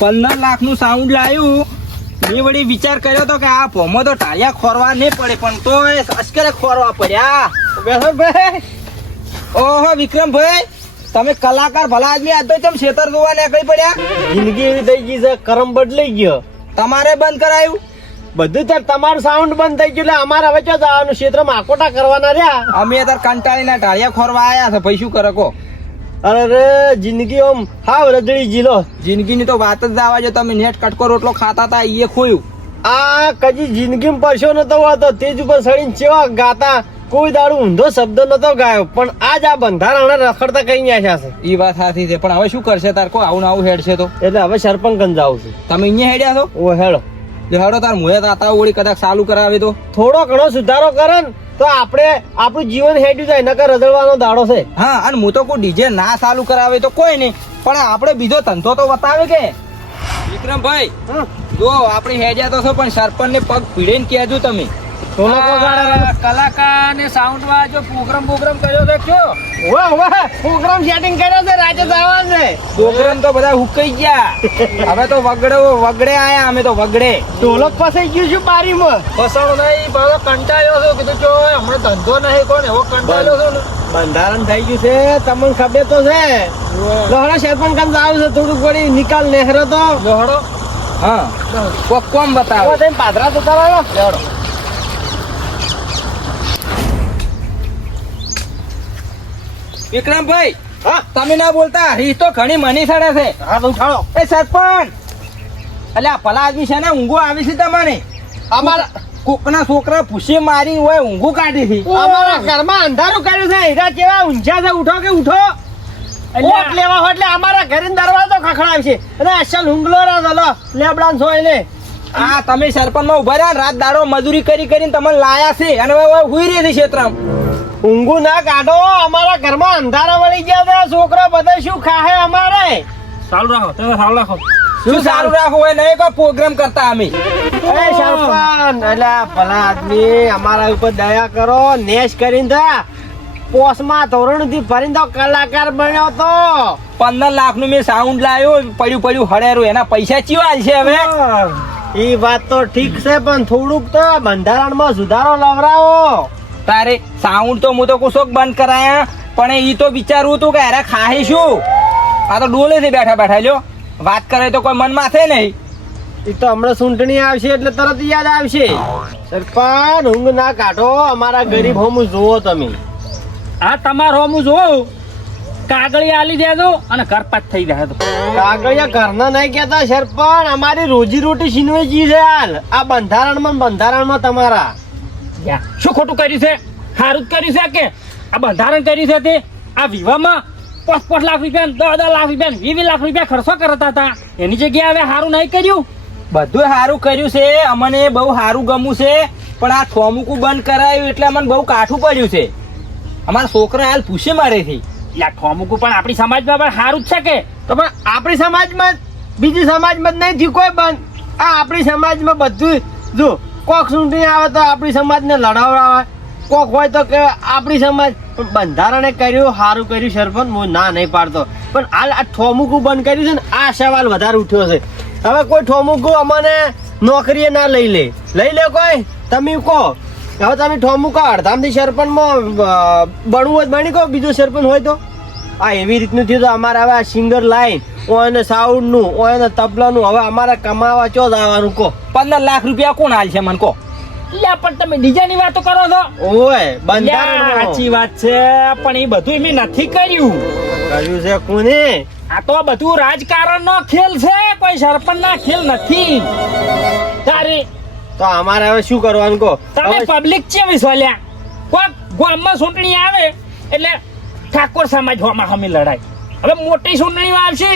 પંદર લાખનું સાઉન્ડ લાવ્યું. મેં વળી વિચાર કર્યો તો કે આ ભોમો તો ટાળિયા ખોરવા નહીં પડે, પણ તો અશ્કરે ખોરવા પડ્યા. ભાઈ. ઓહો, વિક્રમભાઈ, તમે કલાકાર ભલા આદમી આ તો ચમ છેતર જોવા નીકળી પડ્યા? જિંદગી એવી થઈ ગઈ છે, કરમ બદલાઈ ગયો. તમારે બંધ કરાયું? બધું તાર તમારું સાઉન્ડ બંધ થઈ ગયું, એટલે અમારે હવે ક્યાં જવાનું? ક્ષેત્રમાં આકોટા કરવાના રહ્યા. અમે અત્યારે કંટાળીના ટાળિયા ખોરવા આવ્યા છે, ભાઈ શું કરે અરે જિંદગી ઓમ હાવ રદડી જીલો. જિંદગીની તો વાત જ આવા જો તમે નેટ કટકો રોટલો ખાતા હતા એ ખોયું. આ કજી જિંદગીમાં પરસો નતો હોતો તેજ ઉપર સડીને ચેવા ગાતા. કોઈ દાડું ઊંધો શબ્દ નતો ગાયો પણ આજ આ બંધારણ રખડતા કઈ ન્યા છે એ વાત સાચી છે પણ હવે શું કરશે તાર કો આવું ને આવું હેડ છે તો? એટલે હવે સરપંચ જાઉં છું. તમે અહીંયા હેડ્યા છો? ઓ હેડો. હેડો તાર મુહે તાતા ઓળી કદાચ ચાલુ કરાવે તો. થોડો ઘણો સુધારો કરે ને. તો આપણે આપણું જીવન હેડ્યું જાય નકર રઝળવાનો દાડો છે. હા અને હું તો કોઈ ડીજે ના ચાલુ કરાવે તો કોઈ નહીં. પણ આપણે બીજો ધંધો તો બતાવે કે? વિક્રમભાઈ જો આપણે હેડ્યા તો છો પણ સરપંચ ને પગ પીડીને કહેજો તમે. ઢોલકો ગાડા કલાકાર ને સાઉન્ડમાં જો પ્રોગ્રામ પ્રોગ્રામ કર્યો તો કયો? ઓવે ઓવે પ્રોગ્રામ સેટિંગ કર્યો છે રાજે જવાનું છે. પ્રોગ્રામ તો બધા હુકાઈ ગયા. હવે તો વગડે વગડે આયા અમે તો વગડે. ઢોલક ફસાઈ ગયું છું બારીમાં. ફસાણો નહીં બધો કંટાળ્યો છો કીધું જો હમણાં ધંધો નહીં કોણ એવો કંટાળ્યો છો ને. બંધારણ થઈ ગયું છે તમને ખબર તો છે. લોહડો સરપંચ કામ જાવ છે થોડુંક વળી નિકાલ નેહરો તો. લોહડો? હા. કોક કોમ બતાવો. પાદરા તો કરાયો લેવડો વિક્રમભાઈ હા? તમે ના બોલતા રીત તો ઘણી મની સડે છે. હા તો ઉઠાડો. એ સરપંચ એટલે આ ભલા આદમી છે ને ઊંઘો આવી છે તમારે. અમારા કોકના છોકરા ભૂસી મારી હોય ઊંઘું કાઢી છે. અમારા ઘરમાં અંધારું કર્યું છે હીરા કેવા ઊંઝા છે ઉઠો કે ઉઠો? ઓટ લેવા હોય એટલે અમારા ઘરે દરવાજો ખખડાવ છે. અને અસલ હુંગલો લો લેબડા સોય ને આ તમે સરપંચમાં ઊભા રહ્યા રાત દાડો મજૂરી કરી કરીને તમને લાયા છે અને હવે હવે હુઈ રહી છે ક્ષેત્રમાં. ઊંઘું ના કાઢો અમારા ઘરમાં અંધારા વળી ગયા છે. છોકરા બધા શું ખાહે અમારે? સારું રાખો તમે સારું રાખો. શું સારું રાખવું હોય નહીં કોઈ પ્રોગ્રામ કરતા અમે. અરે સરપંચ એટલે ભલા આદમી અમારા ઉપર દયા કરો નેશ કરીને થા પોસમાં ધોરણથી ભરીને તો કલાકાર બન્યો તો. પંદર લાખનું મેં સાઉન્ડ લાવ્યો પડ્યું પડ્યું હળેરું. એના પૈસા ચિયો છે હવે? એ વાત તો ઠીક છે પણ થોડુંક તો બંધારણમાં સુધારો લવરાવો. તારે સાઉન્ડ તો હું તો કુશોક બંધ કરાયા પણ એ તો વિચારવું હતું કે અરે ખાહી શું? આ તો ડોલે થી બેઠા બેઠા લ્યો. વાત કરે તો કોઈ મન માથે નહીં. એ તો હમણાં સૂંટણી આવશે એટલે તરત યાદ આવશે. સરપંચ ઊંઘ ના કાઢો અમારા ગરીબ હોમું જુઓ તમે. આ તમારો હું જોવું કાગળી આલી દેજો અને ઘરપાત થઈ જાય તો. કાગળિયા ઘરના નહીં કેતા સરપંચ અમારી રોજી રોટી છીનવેજી છે હાલ. આ બંધારણમાં બંધારણમાં તમારા. શું ખોટું કર્યું છે? સારું જ કર્યું છે કે? આ બંધારણ કર્યું છે તે? આ વિવાહમાં પાંચ પાંચ લાખ રૂપિયા દસ દસ લાખ રૂપિયા વીસ લાખ રૂપિયા ખર્ચો કરતા હતા. એની જગ્યાએ હવે સારું નહીં કર્યું? બધું સારું કર્યું છે. અમને બહુ સારું ગમ્યું છે. પણ આ થોમુકું બંધ કરાયું એટલે અમને બહુ કાઠું પડ્યું છે. અમારા છોકરા હાલ પૂછે મારે થી યા ઠોમુકું પણ આપણી સમાજમાં પણ સારું જ છે કે? તો પણ આપણી સમાજમાં બીજી સમાજમાં જ નહીં થયું કોઈ બંધ. આ આપણી સમાજમાં બધું જો કોક ચૂંટણી આવે તો આપણી સમાજને લડાવડાવે કોક હોય તો કે આપણી સમાજ બંધારણે કર્યું સારું કર્યું, સરપંચ હું ના નહીં પાડતો. પણ હાલ આ ઠોમુકું બંધ કર્યું છે ને, આ સવાલ વધારે ઉઠ્યો છે. હવે કોઈ ઠોમુકું અમને નોકરીએ ના લઈ લે. લઈ લે કોઈ? તમે કહો. હવે તમે ઠોમુકા અડધામથી સરપંચમાં બનવું હોય બની કહો, બીજો સરપંચ હોય તો. આ એવી રીતનું થયું તો અમારે હવે આ સિંગર લાઈન ઓને સાઉન્ડનું ઓ ઓને તબલાનું હવે અમારે કમાવા ચો જ આવવાનું કહો. પંદર લાખ રૂપિયા કોણ હાલ છે મને કહો? યા પણ તમે બીજાની વાતો કરો છો. ઓય બંધારણ સાચી વાત છે પણ એ બધું મેં નથી કર્યું. કર્યું છે કોને? આ તો બધું રાજકારણ નો ખેલ છે કોઈ સરપંચ ના ખેલ નથી. તારે તો અમારે હવે શું કરવાનું કહો? તમે પબ્લિક છે વિશ્વાલ્યા કોઈ ગામમાં ચૂંટણી આવે એટલે ઠાકોર સમાજ હોમાં હમી લડાઈ હવે મોટી ચૂંટણીઓ આવશે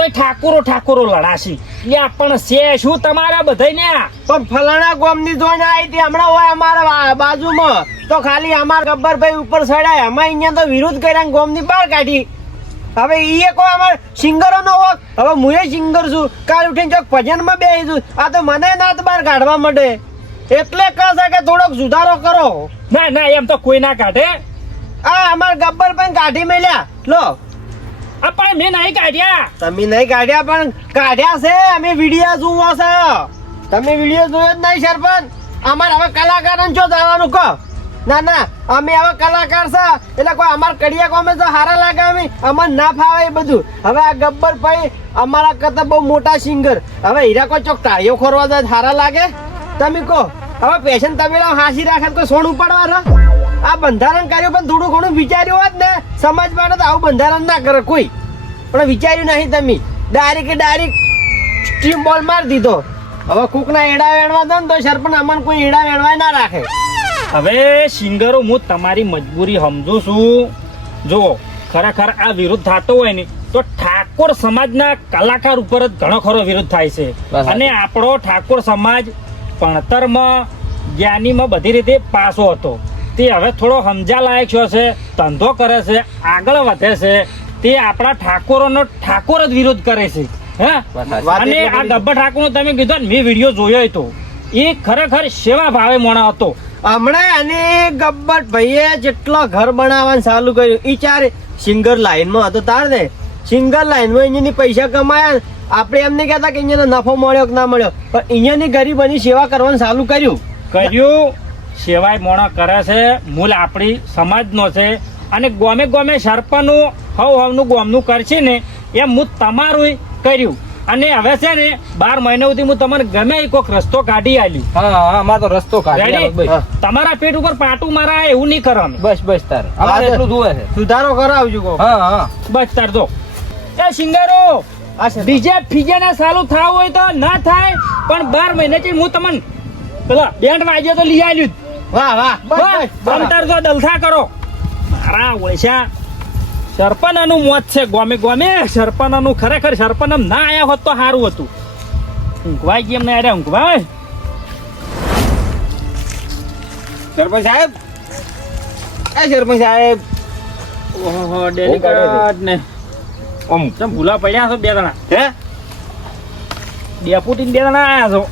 તો ઠાકોરો ઠાકોરો લડાશે. યા પણ છે શું તમારા બધાને ને પણ ફલાણા ગોમની જોઈને આવી હતી હમણાં હોય અમારા બાજુમાં. તો ખાલી અમારા ગબ્બરભાઈ ઉપર ચડાય અમે અહીંયા તો વિરોધ કર્યા ગામની બહાર કાઢી. હવે એ કોઈ અમાર સિંગરો નો હોક હવે હું એ સિંગર છું. કાલ ઉઠીને ચોક ભજનમાં બેસી છું. આ તો મને નાત બહાર કાઢવા માંડે. એટલે કહે કે થોડોક સુધારો કરો. ના ના એમ તો કોઈ ના કાઢે. આ અમાર ગબ્બરભાઈ કાઢી મેલ્યા. લો. પણ મેં નહીં કાઢ્યા. તમે નહીં કાઢ્યા, પણ કાઢ્યા છે. અમે વીડિયો જોવો છે. તમે વીડિયો જોયો જ નહીં, સરપંચ? અમારે હવે કલાકાર છો જવાનું, કહો. ના ના, અમે હવે કલાકાર છે. એટલે કોઈ અમાર કડિયા કોમે તો હારા લાગે અમે. અમાર ના ફાવે એ બધું. હવે આ ગબ્બર ભાઈ અમારા કરતા બહુ મોટા સિંગર. હવે હીરા કોઈ ચોક તાળીઓ ખોરવા જાય હારા લાગે? તમે કહો. હવે પેશન તમે હાસી રાખે કોઈ સોનું ઉપાડવા રહે? આ બંધારણ કાર્યો પણ થોડું ઘણું વિચાર્યું હોત ને સમાજ માટે તો આવું બંધારણ ના કરે કોઈ. પણ વિચાર્યું નહીં તમે. ડાયરેક્ટ ડાયરેક્ટ સ્ટીમ બોલ મારી દીધો. હવે કૂકના એડા વેણવા દો ને તો સરપંચ અમને કોઈ એડા વેણવા ના રાખે. હવે સિંગરો હું તમારી મજબૂરી સમજુ છું. જો ખરેખર આ વિરોધ થતો હોય ને તો ઠાકોર સમાજના કલાકાર ઉપર જ ઘણો ખરો વિરોધ થાય છે. અને આપણો ઠાકોર સમાજ ભણતરમાં જ્ઞાનીમાં બધી રીતે પાસો હતો. તે હવે થોડો સમજા લાયક છો છે ધંધો કરે છે આગળ વધે છે તે આપણા ઠાકોરોનો ઠાકોર જ વિરોધ કરે છે. હે? અને આ ગબ્બર ઠાકોર તમે કીધું મેં વીડિયો જોયો હતો એ ખરેખર સેવા ભાવે મોણા હતો. હમણાં અને ગબ્બર ભાઈએ જેટલો ઘર બનાવવાનું ચાલુ કર્યું. એ ચારે સિંગર લાઈનમાં હતો તાર ને. સિંગર લાઈનમાં અહીંયાની પૈસા કમાયા આપણે એમને કહેતા કે અહીંયાનો નફો મળ્યો કે ના મળ્યો. પણ અહીંયાની ગરીબોની સેવા કરવાનું ચાલુ કર્યું. કર્યું. સેવાય મોણા કરે છે મૂળ આપણી સમાજનો છે. અને ગોમે ગોમે સરપંચનું હવ હવનું ગોમનું કરશે ને એમ હું તમારું કર્યું. અને હવે છે ને બાર મહિના સુધી હું તમને ગમે એ કોઈક રસ્તો કાઢી આલી. અમારે તો રસ્તો કાઢી. તમારા પેટ ઉપર પાટું મારા એવું નહીં કરવાનું. બસ બસ તાર. અમારે એટલું જોવે છે. સુધારો કરાવજો કો હા હા. બસ તાર જો. એ સિંગરો ડીજે ફીજે ને સારું થાવ હોય તો ના થાય પણ બાર મહિનાથી હું તમને પેલા બેન્ડ વાગ્યો તો લઈ આવ્યું વાહ વાહ બસ બસ. બસ. તો દલથા કરો. મારા ઓળશા સરપનાનું મોત છે. ગોમે ગોમે સરપનાનું ખરેખર સરપંચ આમ ના આયા હોત તો સારું હતું. ઊંઘવાય ગઈ એમને અરે ઊંઘવાય. સરપંચ સાહેબ. એ સરપંચ સાહેબ. ઓહો ડેલિકેટ ને ઓમ. ચમ ભૂલા પડ્યા છો બે જણા. હે? ડેપુટી બે જણા આયા છો.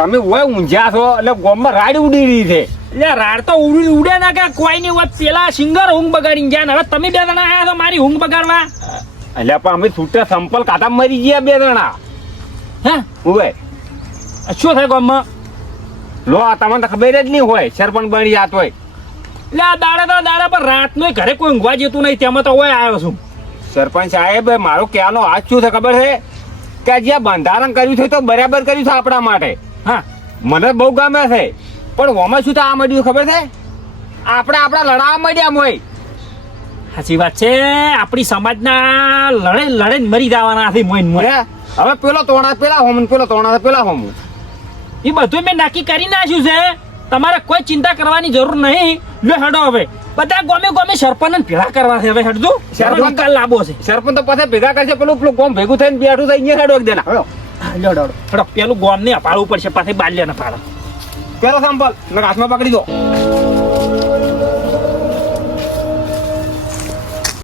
તમે ઓય ઊંઝ્યા છો એટલે ગોમમાં રાડ ઉડી રહી છે. એટલે રાડ તો ઉડી ઉડે ના કે કોઈ ની વાત પેલા સિંગર ઊંઘ બગાડી ગયા ને. હવે તમે બે જણા આયા છો મારી ઊંઘ બગાડવા? એટલે પણ અમે છૂટા સંપલ કાતા મરી ગયા બે જણા. હે? ઉવે શું થાય ગોમમાં? લો આ તમને ખબર જ નહીં હોય સરપંચ બની જાત હોય. એટલે આ દાડા તો દાડા પર રાતનો ઘરે કોઈ ઊંઘવા જતું નહીં તેમાં તો હોય આવ્યો છું. સરપંચ સાહેબ મારો કહેવાનો હાથ શું છે ખબર છે? કે જ્યાં બંધારણ કર્યું છે તો બરાબર કર્યું છે આપણા માટે. હા મને બહુ ગમે છે. પણ ઓમાં શું થવા મળ્યું ખબર છે? આપણે આપણા લડાવવા મળ્યા હોય સાચી વાત છે. આપણી સમાજના લડે લડે મરી જવાના છે મોઈન મોઈ હવે પેલો તોણા પેલા હોમ પેલો તોણા પેલા હોમ. એ બધું મેં નક્કી કરી નાખ્યું છે. તમારે કોઈ ચિંતા કરવાની જરૂર નહીં. લે હડો હવે. બધા ગોમે ગોમે સરપંચ ભેગા કરવા છે હવે હડજો. સરપંચ- લાંબો છે. સરપંચ તો પાસે ભેગા કરશે. પેલું પેલું ગોમ ભેગું થઈને બેઠું થાય અહીંયા હેડો દેના. હળો હા, લ્યો હડો હડો. હડો પેલું ગોમ ને અપાડવું પડશે પાછી બાલ્ય ને પાડો પેલો સાંભળ હાથમાં પકડી દો